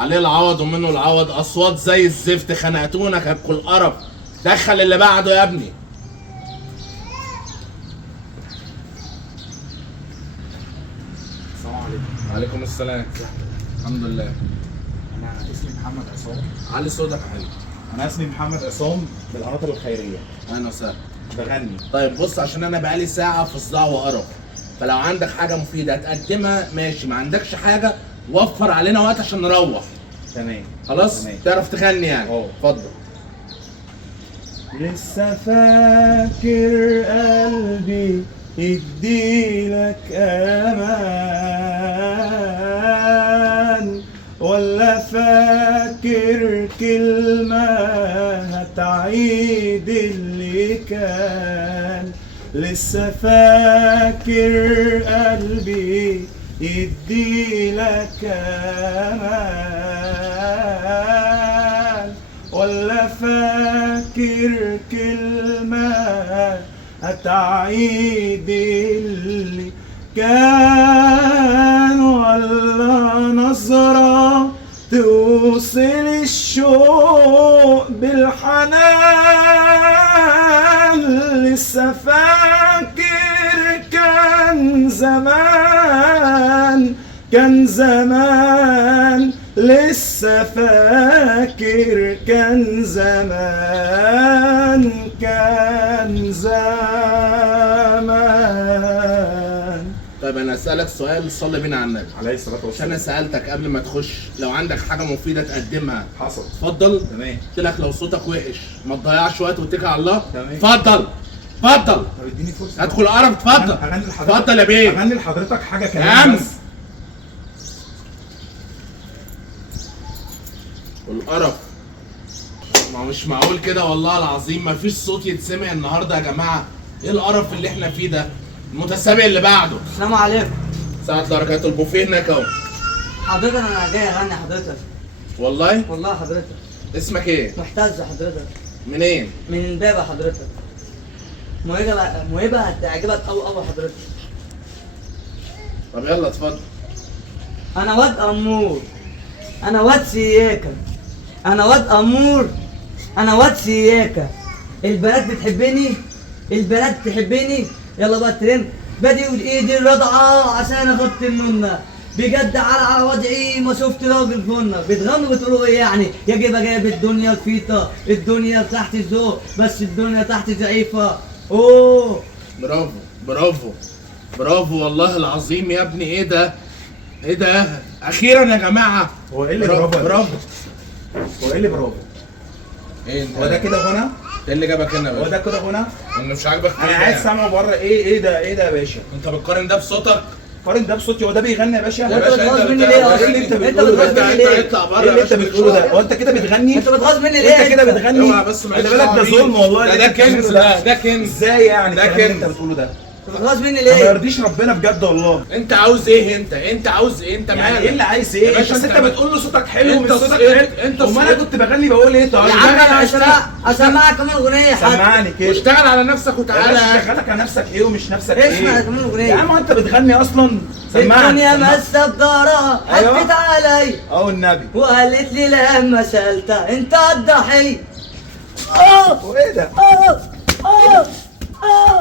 عليه العوض ومنه العوض، اصوات زي الزفت، خنقتونا كبكوا القرف. دخل اللي بعده يا ابني. السلام عليكم. وعليكم السلام. الحمد لله. انا اسمي محمد عصام. علي صوتك يا حبيبي. انا اسمي محمد عصام بالقناطر الخيريه. اهلا وسهلا. بغني. طيب بص، عشان انا بقالي ساعه في صداع وقرف، فلو عندك حاجه مفيده تقدمها ماشي، ما عندكش حاجه وفر علينا وقت عشان نروح. تمام. خلاص؟ تمام. تعرف تغني يعني؟ اه. اتفضل. لسه فاكر قلبي يديلك امان، ولا فاكر كلمة هتعيد اللي كان. لسه فاكر قلبي يديلك امان، ولا فاكر كلمة هتعيد اللي كان، ولا نظرة توصل الشوق بالحنان. لسه فاكر كان زمان، كان زمان. لسه فاكر كان زمان، كان زمان. طيب انا اسالك سؤال، صلي بينا على النبي. عليه الصلاة عشان انا سالتك قبل ما تخش لو عندك حاجه مفيده تقدمها. حصل. اتفضل. تمام. قلت لك لو صوتك وحش ما تضيعش وقت واتكل على الله. تمام. اتفضل اتفضل. طب اديني فرصة. ادخل قرب. اتفضل. هغني لحضرتك. اتفضل يا بيه. هغني لحضرتك حاجة يا كمان عم. بس. والقرف ما هو مش معقول كده والله العظيم، ما فيش صوت يتسمع النهارده يا جماعه. ايه القرف اللي احنا فيه ده؟ المتسابق اللي بعده. السلام عليكم. ساعة بركات البوفيه هناك اهو. حضرتك انا جاي اغني حضرتك. والله؟ والله حضرتك. اسمك ايه؟ محتز حضرتك. منين؟ من امبابة حضرتك. موهبة هتعجبك قوي قوي حضرتك. طب يلا اتفضل. انا واد امور، انا واد سياكة، انا واد امور، انا واد سياكة. البنات بتحبني، البنات تحبني. يلا بقى الترند. بدي ايدي الرضعة عشان اخدت النونة. بجد على وضعي ما شفت راجل فينا. بتغنوا بتقولوا ايه يعني؟ يا جيبه جايب الدنيا الفيطة، الدنيا تحت الذوق بس الدنيا تحت ضعيفة. اوه برافو برافو برافو والله العظيم يا ابني. ايه ده؟ ايه ده؟ اخيرا يا جماعه. هو ايه اللي برافو يا برافو. هو ايه اللي برافو؟ ايه انت؟ هو ده كده غنى؟ ايه اللي جابك هنا هو بقى؟ ده كده غنى؟ انا مش عاجبك انا كده عايز يعني. سامعه بره. ايه ده؟ ايه ده يا باشا؟ انت بتقارن ده بصوتك؟ قارن ده بصوتي. هو ده بيغني يا باشا؟ يا باشا بتغاظ انت مني بتغاظ ليه ايه اللي انت انت بتقوله ده؟ بتغاظ مني ليه؟ اطلع بره ايه اللي يا انت باشا. بتقوله ده؟ هو انت كده بتغني؟ انت بتغاظ مني ليه؟ انت كده بتغني؟ اوعى بس خلي بالك ده ظلم والله. ده اللي انت كنز. بتعمله ده كنز. ازاي يعني ده الكلام اللي انت كنز. بتقوله ده؟ انت بتغاظ مني ما ليه؟ يرضيش ربنا بجد والله. انت عاوز ايه انت؟ انت عاوز ايه؟ انت يعني مالك؟ ايه اللي عايز يا ايه؟ باشا بس انت انت بتقول له صوتك حلو انت ومش صوتك صغير. حلو. انت امال انا صغير. كنت بغني بقول ايه؟ طيب يا عم انا اسمعك كمان اغنية حتى. سمعني كده. واشتغل على نفسك يا وتعالى. باشا شغالك على نفسك ايه ومش نفسك اسمع ايه؟ كمان يا اغنية. عم انت بتغني اصلا. سمعني. الدنيا سمعني. ماسة بدارة ايوه. حكت علي اهو النبي. وقالت لي لما سألتها انت الضحية. اه وايه ده؟ اه اه اه